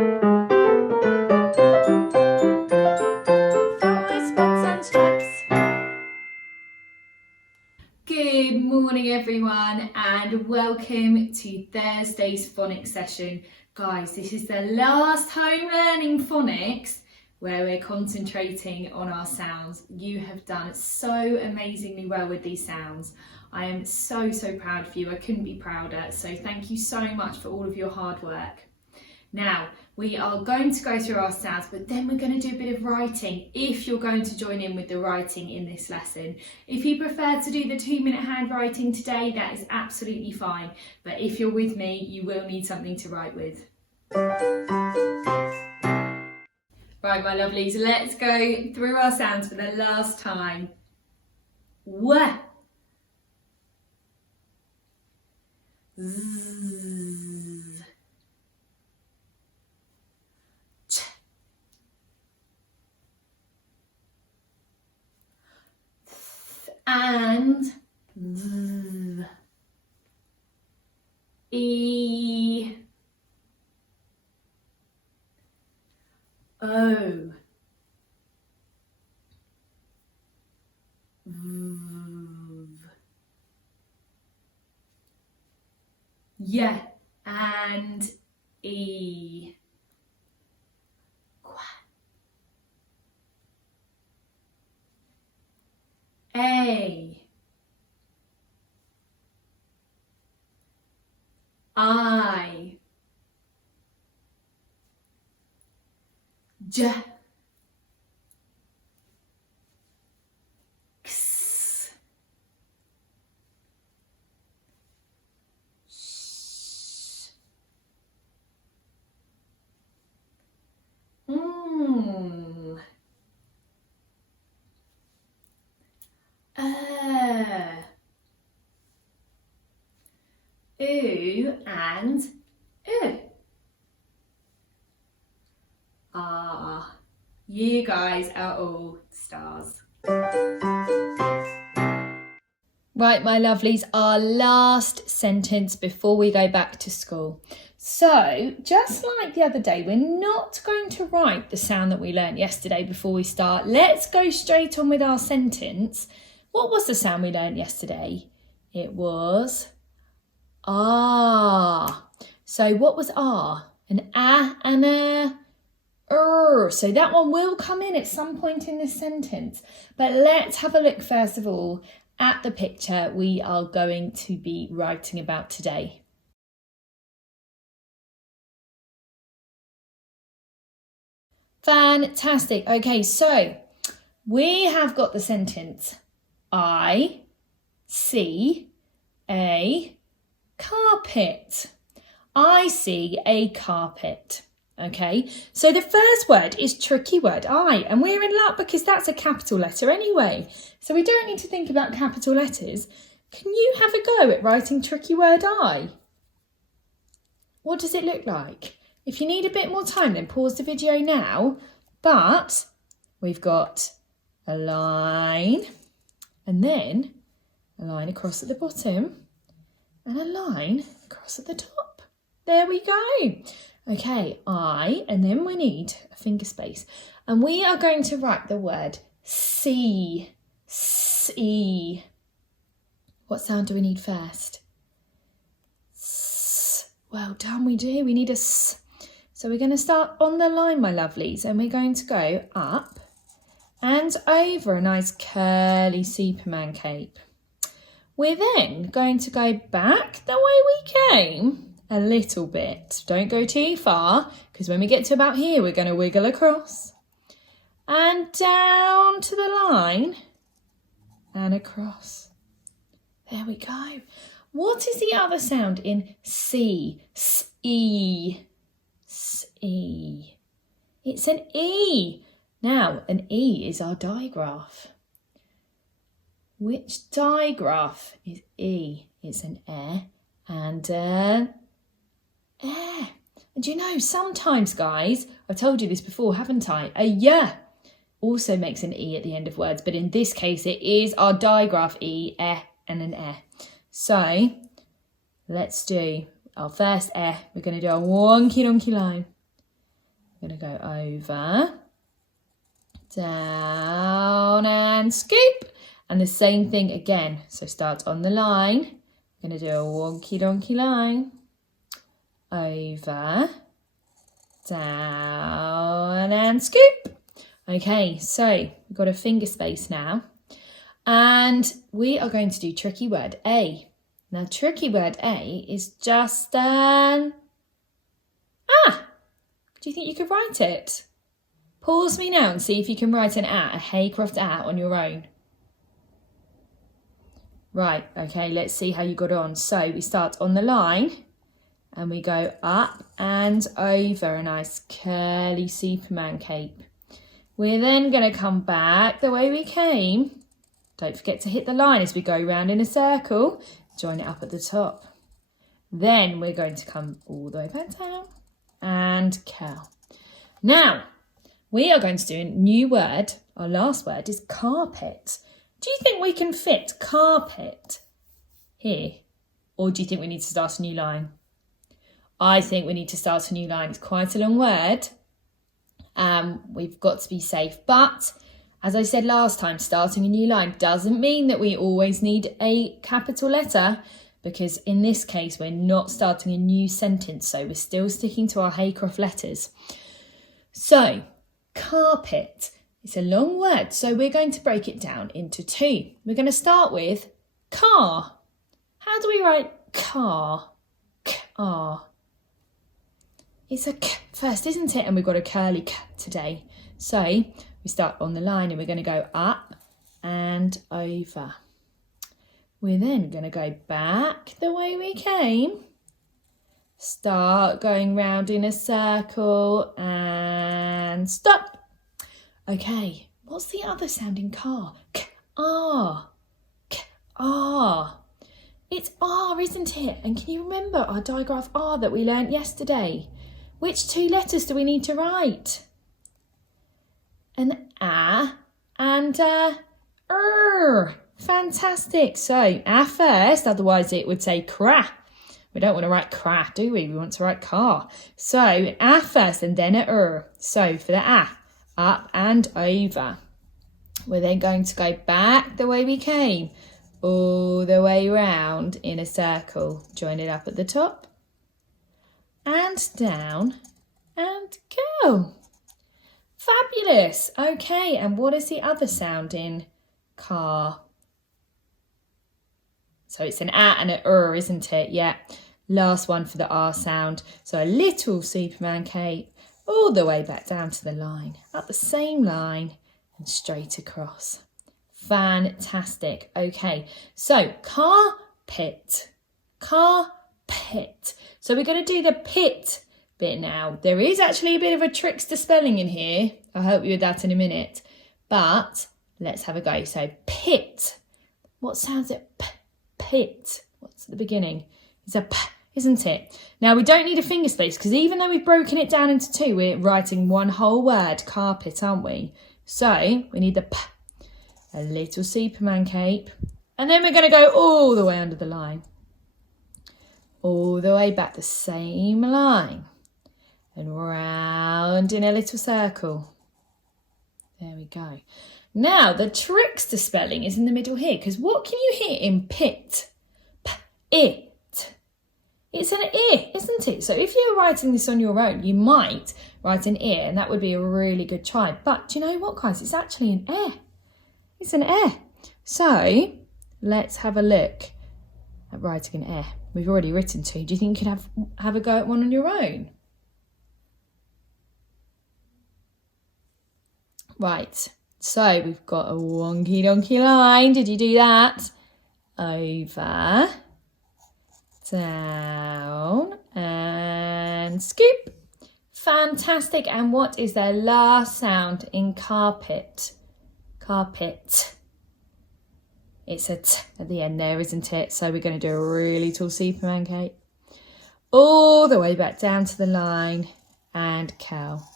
Good morning everyone and welcome to Thursday's phonics session. Guys, this is the last home learning phonics where we're concentrating on our sounds. You have done so amazingly well with these sounds. I am so proud of you. I couldn't be prouder. So thank you so much for all of your hard work. Now, we are going to go through our sounds, but then we're going to do a bit of writing if you're going to join in with the writing in this lesson. If you prefer to do the 2-minute handwriting today, that is absolutely fine. But if you're with me, you will need something to write with. Right, my lovelies, let's go through our sounds for the last time. W. Z. Ch. Th and z. E. O. V. Yeah, and E. Qua. A. I. J. X. Sh. Oo and Ah, you guys are all stars. Right, my lovelies, our last sentence before we go back to school. So, just like the other day, we're not going to write the sound that we learnt yesterday before we start. Let's go straight on with our sentence. What was the sound we learnt yesterday? It was ah. So what was ah? An ah and a so that one will come in at some point in this sentence. But let's have a look first of all at the picture we are going to be writing about today. Fantastic. Okay, so we have got the sentence I see a carpet. I see a carpet. Okay, so the first word is tricky word I, and we're in luck because that's a capital letter anyway. So we don't need to think about capital letters. Can you have a go at writing tricky word I? What does it look like? If you need a bit more time, then pause the video now. But we've got a line and then a line across at the bottom and a line across at the top. There we go. Okay, I, and then we need a finger space. And we are going to write the word see, see. What sound do we need first? S. Well done, we do. We need a S. So we're going to start on the line, my lovelies, and we're going to go up and over a nice curly Superman cape. We're then going to go back the way we came. A little bit. Don't go too far because when we get to about here, we're going to wiggle across and down to the line and across. There we go. What is the other sound in C? S-E. S-E. It's an E. Now, an E is our digraph. Which digraph is E? It's an E and an air. And you know, sometimes, guys, I've told you this before, haven't I? A yeah also makes an E at the end of words, but in this case, it is our digraph E, and an So let's do our first We're going to do a wonky donkey line. We're going to go over, down and scoop. And the same thing again. So start on the line. We're going to do a wonky donkey line. Over, down and scoop. Okay, so we've got a finger space now. And we are going to do tricky word A. Now, tricky word A is just an ah. Do you think you could write it? Pause me now and see if you can write an a Haycroft on your own. Right, okay, let's see how you got on. So we start on the line and we go up and over, a nice curly Superman cape. We're then going to come back the way we came. Don't forget to hit the line as we go round in a circle. Join it up at the top. Then we're going to come all the way back down and curl. Now, we are going to do a new word. Our last word is carpet. Do you think we can fit carpet here? Or do you think we need to start a new line? I think we need to start a new line. It's quite a long word. We've got to be safe. But as I said last time, starting a new line doesn't mean that we always need a capital letter, because in this case, we're not starting a new sentence. So we're still sticking to our Haycroft letters. So carpet, it's a long word. So we're going to break it down into two. We're going to start with car. How do we write car? Car. It's a k first, isn't it? And we've got a curly k today. So we start on the line and we're going to go up and over. We're then going to go back the way we came. Start going round in a circle and stop. Okay, what's the other sound in car? K-R. K-R. It's R, isn't it? And can you remember our digraph R that we learnt yesterday? Which two letters do we need to write? An A and a R. Fantastic. So A first, otherwise it would say cra. We don't want to write cra, do we? We want to write car. So A first and then a R. So for the A, up and over. We're then going to go back the way we came, all the way round in a circle. Join it up at the top and down and go. Fabulous. Okay, and what is the other sound in car? So it's an A and an isn't it? Yeah. Last one for the R sound. So a little Superman cape all the way back down to the line, up the same line and straight across. Fantastic. Okay, so carpet. Carpet. So we're going to do the pit bit now. There is actually a bit of a trickster spelling in here. I'll help you with that in a minute. But let's have a go. So pit. What sounds it? Pit. What's at the beginning? It's a p, isn't it? Now we don't need a finger space because even though we've broken it down into two, we're writing one whole word, carpet, aren't we? So we need the p, a little Superman cape. And then we're going to go all the way under the line. All the way back the same line. And round in a little circle. There we go. Now, the trickster spelling is in the middle here, because what can you hear in pit? P-it. It's an I, isn't it? So if you're writing this on your own, you might write an I, and that would be a really good try. But do you know what, guys? It's actually an I. It's an I. So let's have a look at writing an I. We've already written two. Do you think you could have a go at one on your own? Right. So we've got a wonky donkey line. Did you do that? Over, down and scoop. Fantastic. And what is their last sound in carpet? Carpet. It's a T at the end there, isn't it? So we're going to do a really tall Superman cape. All the way back down to the line and curl.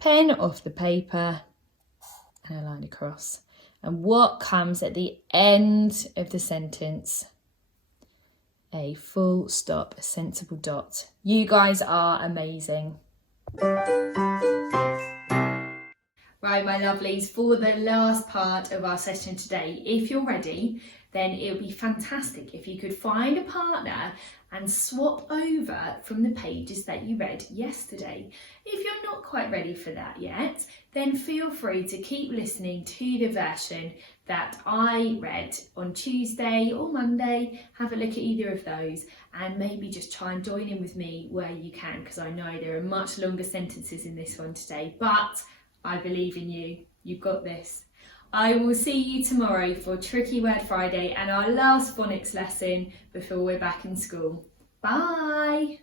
Pen off the paper. And a line across. And what comes at the end of the sentence? A full stop, a sensible dot. You guys are amazing. Right, my lovelies, for the last part of our session today, if you're ready, then it would be fantastic if you could find a partner and swap over from the pages that you read yesterday. If you're not quite ready for that yet, then feel free to keep listening to the version that I read on Tuesday or Monday. Have a look at either of those and maybe just try and join in with me where you can, because I know there are much longer sentences in this one today, but I believe in you. You've got this. I will see you tomorrow for Tricky Word Friday and our last phonics lesson before we're back in school. Bye!